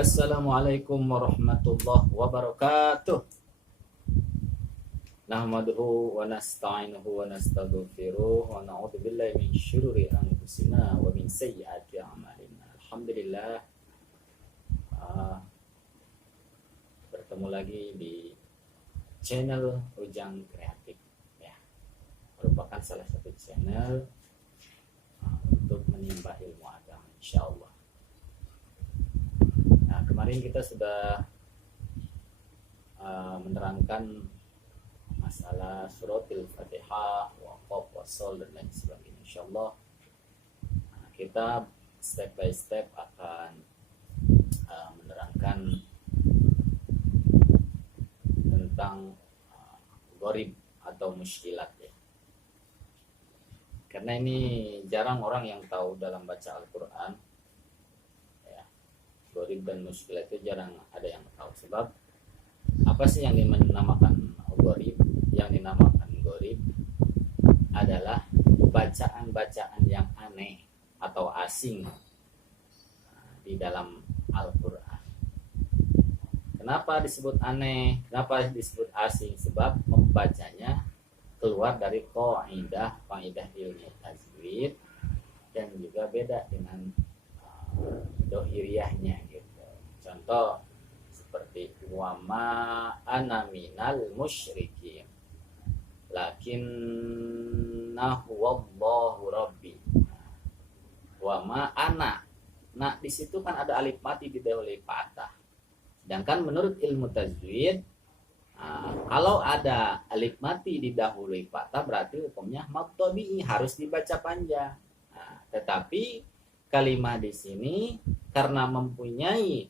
Assalamualaikum warahmatullahi wabarakatuh. Nahmaduhu wa nasta'inuhu wa nastaghfiruh wa na'udzu billahi min syururi anfusina wa min sayyiati a'malina. Alhamdulillah, bertemu lagi di channel Ujang Kreatif ya. Merupakan salah satu channel untuk menimba ilmu agama insyaallah. Nah, kemarin kita sudah menerangkan masalah suratul Fatihah, waqaf, wasol dan lain sebagainya. Insyaallah kita step by step akan menerangkan tentang gharib atau muskilat ya. Karena ini jarang orang yang tahu dalam baca Al-Quran. Gharib dan muskilat itu jarang ada yang tahu. Sebab apa sih yang dinamakan gharib? Yang dinamakan gharib adalah bacaan-bacaan yang aneh atau asing di dalam Al-Quran. Kenapa disebut aneh? Kenapa disebut asing? Sebab membacanya keluar dari kaidah ilmu tajwid dan juga beda dengan dohiriyahnya gitu. Contoh seperti wama ana minal musyrikin lakinnahu wallahu rabbi. Wama ana, nah di situ kan ada alif mati didahului patah. Sedangkan menurut ilmu tajwid kalau ada alif mati didahului patah berarti hukumnya mad tabi'i, harus dibaca panjang. Tetapi kalimat di sini karena mempunyai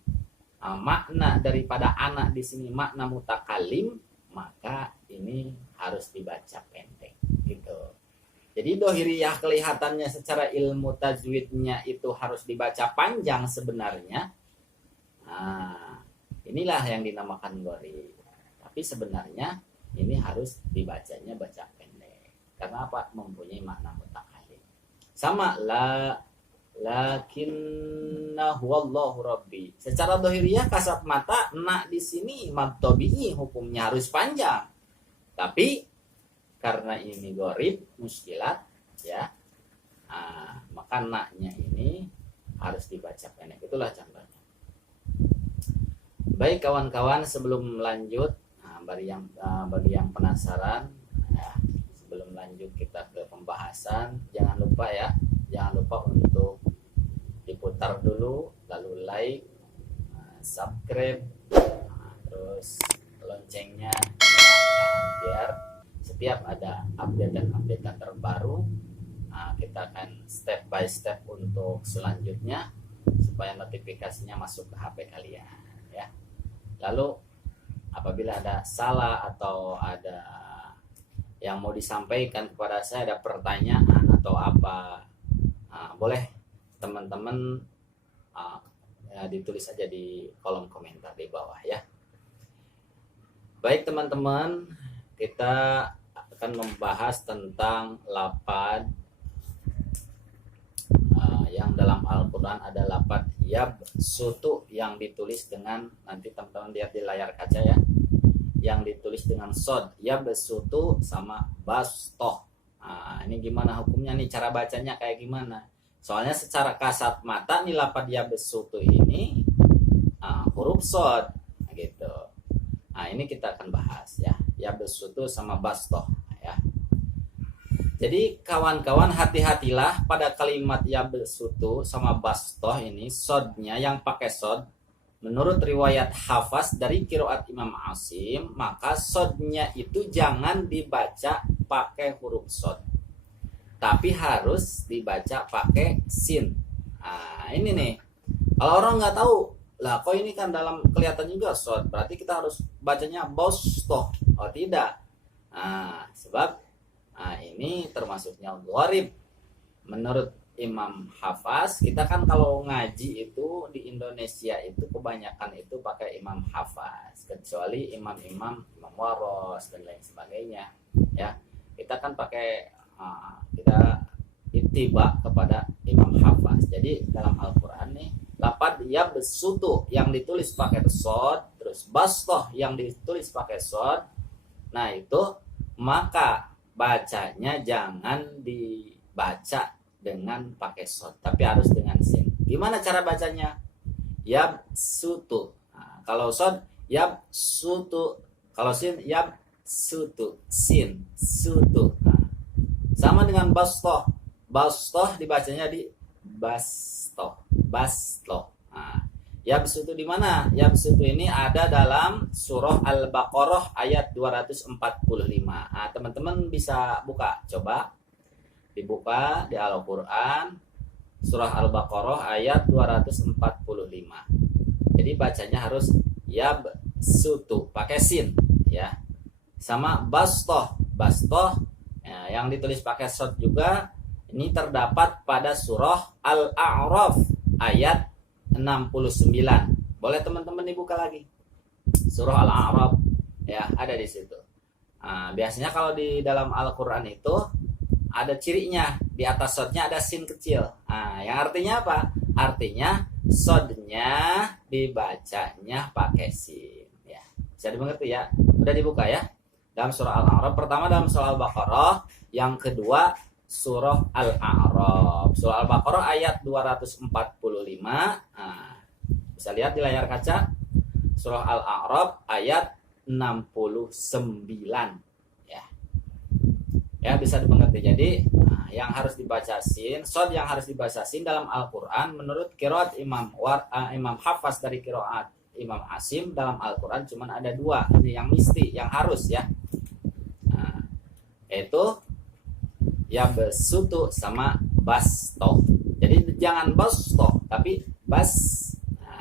makna daripada anak di sini makna mutakalim, maka ini harus dibaca pendek gitu. Jadi dohiriyah kelihatannya secara ilmu tajwidnya itu harus dibaca panjang sebenarnya. Inilah yang dinamakan gharib. Tapi sebenarnya ini harus dibacanya baca pendek. Karena apa? Mempunyai makna mutakalim. Sama lakinnahu wallahu rabbi. Secara dohiriyah kasat mata nak di sini mad tabi'i hukumnya harus panjang. Tapi karena ini gharib muskilat ya, maka naknya ini harus dibaca pendek. Itulah contohnya. Baik kawan-kawan, sebelum lanjut bagi yang penasaran ya, sebelum lanjut kita ke pembahasan, jangan lupa untuk diputar dulu, lalu like, subscribe, terus loncengnya biar setiap ada update terbaru kita akan step by step untuk selanjutnya supaya notifikasinya masuk ke HP kalian ya. Lalu apabila ada salah atau ada yang mau disampaikan kepada saya, ada pertanyaan atau apa, boleh teman-teman ya, ditulis aja di kolom komentar di bawah ya. Baik teman-teman, kita akan membahas tentang lafaz yang dalam Al-Quran ada lafaz yabsutu yang ditulis dengan, nanti teman-teman lihat di layar kaca ya, yang ditulis dengan sod, yabsutu sama bastoh. Ini gimana hukumnya nih, cara bacanya kayak gimana? Soalnya secara kasat mata nih lafaz yabsutu ini huruf sod gitu. Ini kita akan bahas ya, yabsutu sama bastoh ya. Jadi kawan-kawan hati-hatilah pada kalimat yabsutu sama bastoh ini, sodnya yang pakai sod. Menurut riwayat Hafaz dari qiraat Imam Asim, maka sodnya itu jangan dibaca pakai huruf sod, tapi harus dibaca pakai sin. Ini nih, kalau orang nggak tahu, lah kok ini kan dalam kelihatan juga sod, berarti kita harus bacanya bastoh. Oh tidak, sebab ini termasuknya gharib. Menurut Imam Hafaz, kita kan kalau ngaji itu di Indonesia itu kebanyakan itu pakai Imam Hafaz, kecuali imam waros dan lain sebagainya ya. Kita kan pakai kita ittiba kepada Imam Hafaz. Jadi dalam Al-Quran nih Lapad yabsutu yang ditulis pakai sod, terus bastoh yang ditulis pakai sod. Nah itu maka bacanya jangan dibaca dengan pakai sod, tapi harus dengan sin. Gimana cara bacanya? Yabsutu. Nah, kalau sod yabsutu, kalau sin yabsutu, sin sutu. Nah, sama dengan bastoh. Bastoh dibacanya di bastoh, bastoh. Nah, yabsutu di mana? Yabsutu ini ada dalam surah Al-Baqarah ayat 245. Nah, teman-teman bisa buka, coba dibuka di Al-Qur'an surah Al-Baqarah ayat 245. Jadi bacanya harus yabsutu pakai sin ya. Sama bastoh, bastoh ya, yang ditulis pakai sod juga. Ini terdapat pada surah Al-A'raf ayat 69. Boleh teman-teman dibuka lagi. Surah Al-A'raf ya, ada di situ. Nah, biasanya kalau di dalam Al-Qur'an itu ada cirinya, di atas sodnya ada sin kecil. Nah, yang artinya apa? Artinya sodnya dibacanya pakai sin ya. Bisa dimengerti ya? Udah dibuka ya? Dalam surah Al-A'raf, pertama dalam surah Al-Baqarah, yang kedua surah Al-A'raf. Surah Al-Baqarah ayat 245. Nah, bisa lihat di layar kaca. Surah Al-A'raf ayat 69 ya. Ya, bisa dimengerti. Jadi, yang harus dibaca sin, sod yang harus dibaca sin dalam Al-Qur'an menurut qiraat Imam Hafaz dari qiraat Imam Asim dalam Al-Qur'an cuma ada dua. Ini yang mesti, yang harus ya. Nah, yaitu yabsutu sama bastoh. Jadi jangan bastoh tapi bas,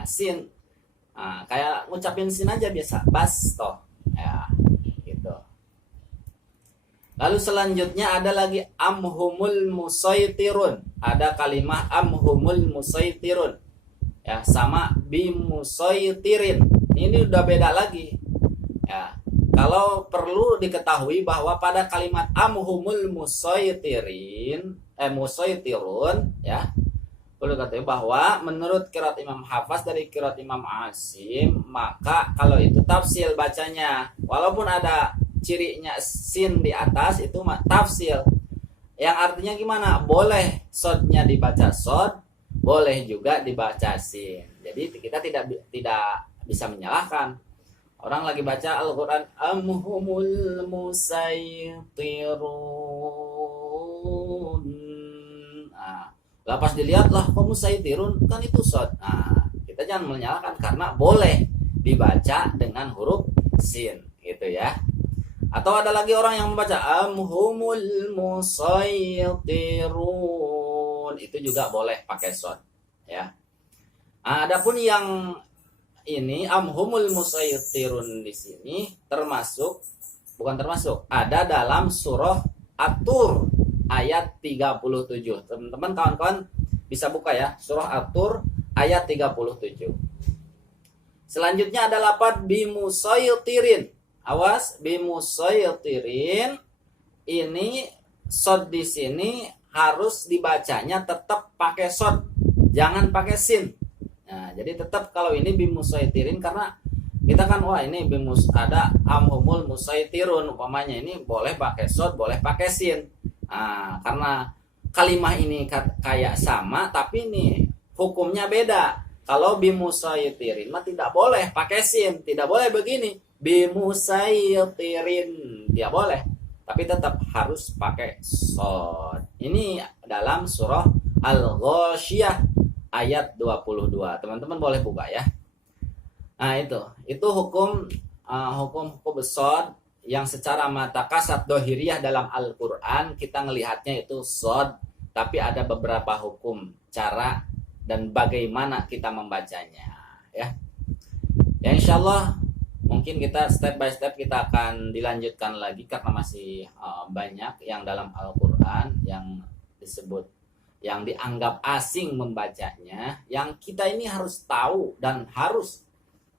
sin. Kayak ngucapin sin aja biasa, bastoh ya gitu. Lalu selanjutnya ada lagi amhumul musaitirun. Ada kalimat amhumul musaitirun ya, sama bimusaitirin. Ini udah beda lagi ya. Kalau perlu diketahui bahwa pada kalimat amhumul musaitirun ya, perlu diketahui bahwa menurut qiraat Imam Hafaz dari qiraat Imam Asim, maka kalau itu tafsil bacanya, walaupun ada cirinya sin di atas itu tafsil. Yang artinya gimana? Boleh sodnya dibaca sod, boleh juga dibaca sin. Jadi kita tidak bisa menyalahkan. Orang lagi baca Al-Quran, amhumul musaitirun. Nah, pas dilihat lah, kok musaitirun? Kan itu sod. Nah, kita jangan menyalahkan karena boleh dibaca dengan huruf sin, gitu ya. Atau ada lagi orang yang membaca amhumul musaitirun. Itu juga boleh pakai sod, ya. Nah, adapun yang ini amhumul musaitirun di sini ada dalam surah At-Tur ayat 37. Teman-teman kawan-kawan bisa buka ya, surah At-Tur ayat 37. Selanjutnya ada lafaz bimusaitirin. Awas, bimusaitirin ini sod di sini harus dibacanya tetap pakai sod, jangan pakai sin. Nah, jadi tetap kalau ini bimusaitirin karena kita kan ini ada amhumul musaitirun umpamanya, ini boleh pakai sod, boleh pakai sin. Nah, karena kalimah ini kayak sama tapi ini hukumnya beda. Kalau bimusaitirin mah tidak boleh pakai sin, tidak boleh begini bimusaitirin, tidak boleh, tapi tetap harus pakai sod. Ini dalam surah Al-Ghasyiyah ayat 22. Teman-teman boleh buka ya. Nah, itu hukum sod yang secara mata kasat dohiriyah dalam Al-Qur'an kita ngelihatnya itu sod, tapi ada beberapa hukum cara dan bagaimana kita membacanya ya. Ya insyaallah mungkin kita step by step kita akan dilanjutkan lagi karena masih banyak yang dalam Al-Qur'an yang disebut yang dianggap asing membacanya, yang kita ini harus tahu dan harus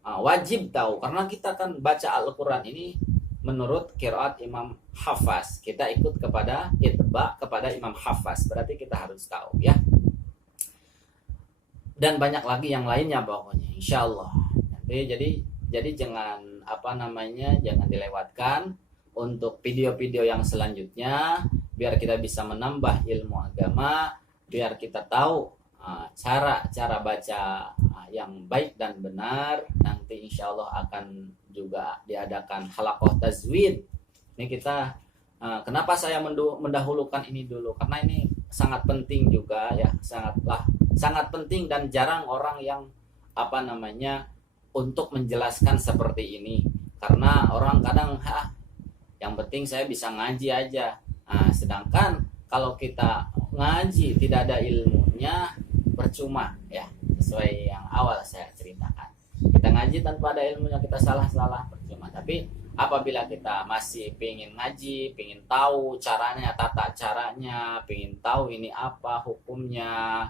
wajib tahu karena kita kan baca Al-Qur'an ini menurut qiraat Imam Hafaz. Kita ikut kepada itba kepada Imam Hafaz, berarti kita harus tahu ya. dan banyak lagi yang lainnya pokoknya insya Allah. Nanti jadi jangan jangan dilewatkan untuk video-video yang selanjutnya, biar kita bisa menambah ilmu agama, biar kita tahu cara baca yang baik dan benar. Nanti insya Allah akan juga diadakan halaqah tajwid. Ini kita kenapa saya mendahulukan ini dulu, karena ini sangat penting juga ya, sangat penting dan jarang orang yang untuk menjelaskan seperti ini. Karena orang kadang yang penting saya bisa ngaji aja. Sedangkan kalau kita ngaji tidak ada ilmunya, percuma ya, sesuai yang awal saya ceritakan. Kita ngaji tanpa ada ilmunya, kita salah percuma. Tapi apabila kita masih pengen ngaji, pengen tahu caranya, tata caranya, pengen tahu ini apa hukumnya,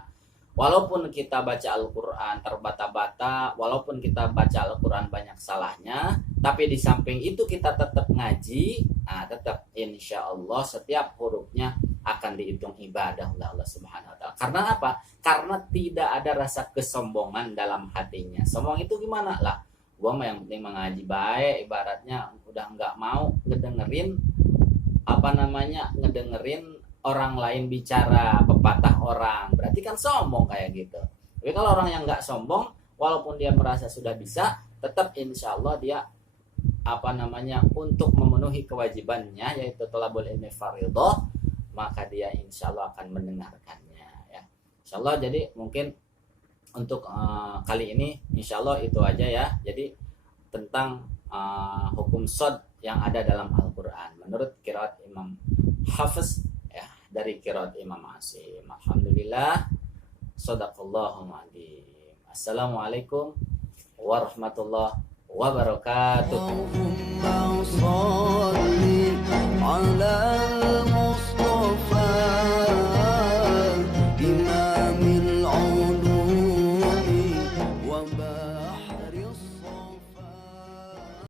walaupun kita baca Al-Quran terbata-bata, walaupun kita baca Al-Quran banyak salahnya, tapi di samping itu kita tetap ngaji, tetap insya Allah setiap hurufnya akan dihitung ibadah oleh Allah Subhanahu Wa Taala. Karena apa? Karena tidak ada rasa kesombongan dalam hatinya. Sombong itu gimana lah? Gua mah yang penting mengaji baik, ibaratnya udah nggak mau ngedengerin orang lain bicara, pepatah orang, berarti kan sombong kayak gitu. Tapi kalau orang yang nggak sombong, walaupun dia merasa sudah bisa, tetap insya Allah dia untuk memenuhi kewajibannya, yaitu thalabul ilmi fardhah, maka dia insya Allah akan mendengarkannya ya. Insya Allah. Jadi mungkin untuk kali ini insya Allah itu aja ya. Jadi tentang hukum shad yang ada dalam Al-Quran menurut qiraat Imam Hafiz ya, dari qiraat Imam Asim. Alhamdulillah, shadaqallahul adzim. Assalamualaikum warahmatullahi wabarakatuh.